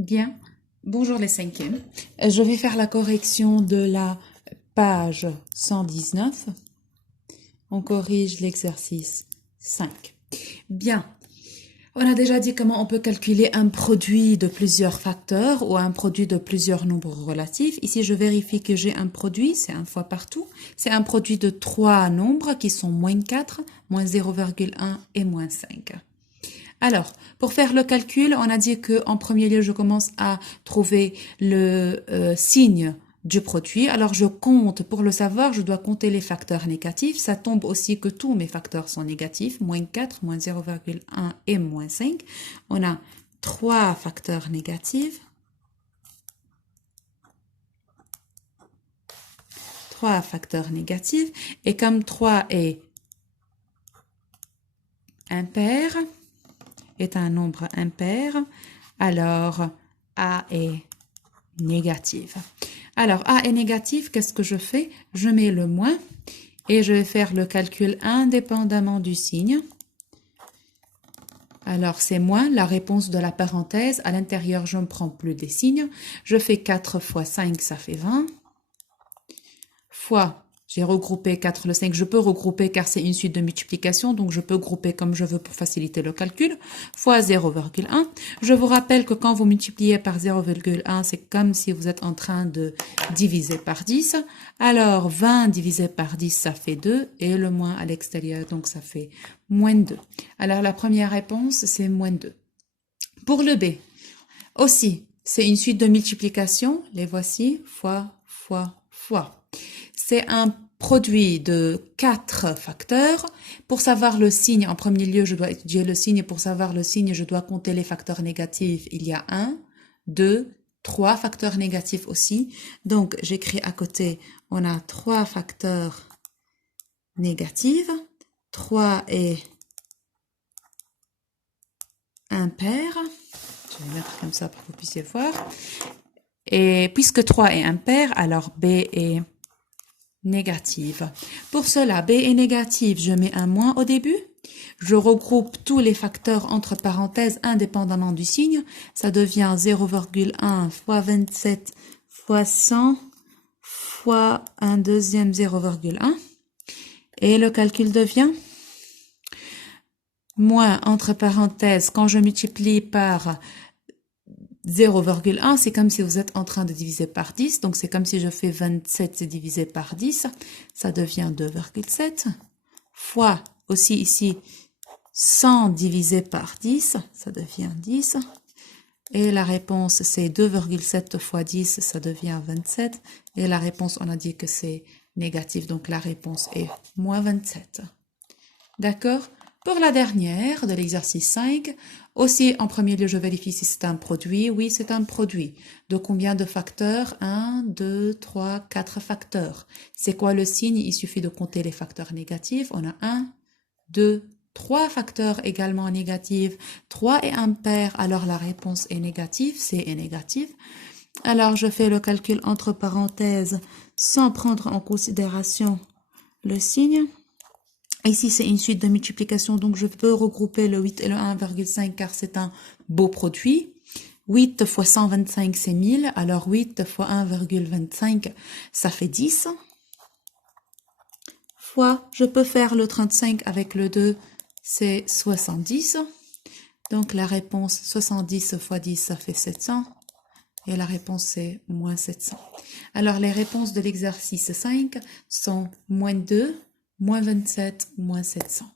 Bien, bonjour les cinquièmes. Je vais faire la correction de la page 119. On corrige l'exercice 5. Bien, on a déjà dit comment on peut calculer un produit de plusieurs facteurs ou un produit de plusieurs nombres relatifs. Ici, je vérifie que j'ai un produit, c'est un fois partout. C'est un produit de trois nombres qui sont moins 4, moins 0,1 et moins 5. Alors, pour faire le calcul, on a dit que en premier lieu, je commence à trouver le signe du produit. Alors, je compte, pour le savoir, je dois compter les facteurs négatifs. Ça tombe aussi que tous mes facteurs sont négatifs, moins 4, moins 0,1 et moins 5. On a trois facteurs négatifs. Trois facteurs négatifs. Et comme 3 est impair, est un nombre impair, alors A est négatif. Alors, A est négatif, qu'est-ce que je fais? Je mets le moins et je vais faire le calcul indépendamment du signe. Alors, c'est moins la réponse de la parenthèse. À l'intérieur, je ne prends plus des signes. Je fais 4 fois 5, ça fait 20. Fois, j'ai regroupé 4, le 5, je peux regrouper car c'est une suite de multiplication, donc je peux grouper comme je veux pour faciliter le calcul, fois 0,1. Je vous rappelle que quand vous multipliez par 0,1, c'est comme si vous êtes en train de diviser par 10. Alors, 20 divisé par 10, ça fait 2, et le moins à l'extérieur, donc ça fait moins 2. Alors, la première réponse, c'est moins 2. Pour le B, aussi, c'est une suite de multiplication, les voici, fois, fois. C'est un produit de 4 facteurs. Pour savoir le signe, en premier lieu, je dois étudier le signe. Pour savoir le signe, je dois compter les facteurs négatifs. Il y a 1, 2, 3 facteurs négatifs aussi. Donc, j'écris à côté, on a 3 facteurs négatifs. 3 est impair. Je vais mettre comme ça pour que vous puissiez voir. Et puisque 3 est impair, alors B est négative. Pour cela, B est négative, je mets un moins au début. Je regroupe tous les facteurs entre parenthèses indépendamment du signe. Ça devient 0,1 fois 27 fois 100 fois un deuxième 0,1. Et le calcul devient moins entre parenthèses. Quand je multiplie par 0,1, c'est comme si vous êtes en train de diviser par 10. Donc, c'est comme si je fais 27 divisé par 10. Ça devient 2,7. Fois aussi ici 100 divisé par 10. Ça devient 10. Et la réponse, c'est 2,7 fois 10. Ça devient 27. Et la réponse, on a dit que c'est négatif. Donc, la réponse est moins 27. D'accord? Pour la dernière de l'exercice 5, aussi en premier lieu, je vérifie si c'est un produit. Oui, c'est un produit. De combien de facteurs? 1, 2, 3, 4 facteurs. C'est quoi le signe? Il suffit de compter les facteurs négatifs. On a 1, 2, 3 facteurs également négatifs. 3 est impair, alors la réponse est négative. C est négatif. Alors, je fais le calcul entre parenthèses sans prendre en considération le signe. Ici, c'est une suite de multiplication, donc je peux regrouper le 8 et le 1,5 car c'est un beau produit. 8 fois 125, c'est 1000. Alors 8 fois 1,25, ça fait 10. Fois, je peux faire le 35 avec le 2, c'est 70. Donc la réponse 70 fois 10, ça fait 700. Et la réponse, c'est moins 700. Alors les réponses de l'exercice 5 sont moins 2, moins 27, moins 700.